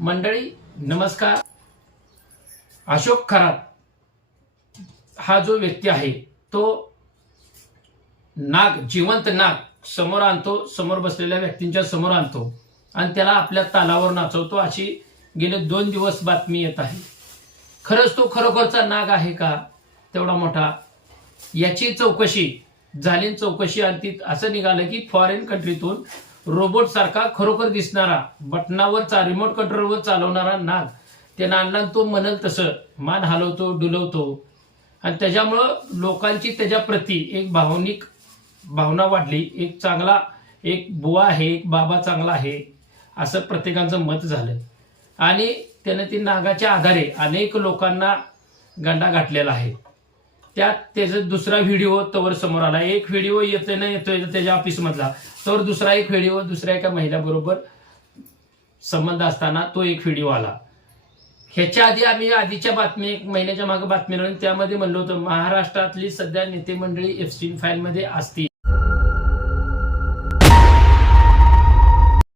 मंडळी नमस्कार. अशोक खरात हा जो व्यक्ती आहे तो नाग, जिवंत नाग समोर आणतो, समोर बसलेल्या व्यक्तींच्या समोर आणतो आणि त्याला आपल्या तालावर नाचवतो, अशी गेले 2 दिवस बातमी येत आहे. खरंच तो खरोखरचा नाग आहे का तेवढा मोठा? याची चौकशी झाली. चौकशी अंती असं निघालं की फॉरेन कंट्रीतून रोबोट सारखा खरोखर दिसणारा, बटनावर रिमोट कंट्रोलवर चालवणारा नाग त्यानं आणला. तो म्हणल तसं मान हलवतो, डुलवतो आणि त्याच्यामुळं लोकांची त्याच्याप्रती एक भावना वाढली. एक चांगला एक बुवा आहे, एक बाबा चांगला आहे असं प्रत्येकाचं मत झालं आणि त्यानं ती नागाच्या आधारे अनेक लोकांना गंडा घातलेला आहे. त्यात त्याचा दुसरा व्हिडिओ तवर समोर आला. एक व्हिडिओ येतोय त्याच्या ऑफिसमधला, तर दुसरा एक व्हिडिओ दुसऱ्या एका महिलाबरोबर संबंध असताना तो एक व्हिडिओ आला. ह्याच्या आधी आम्ही आधीच्या बातमी 1 महिन्याच्या मागे बातमी त्यामध्ये म्हणलो होतं महाराष्ट्रातली सध्या नेते मंडळी एप्स्टीन फाईलमध्ये असतील.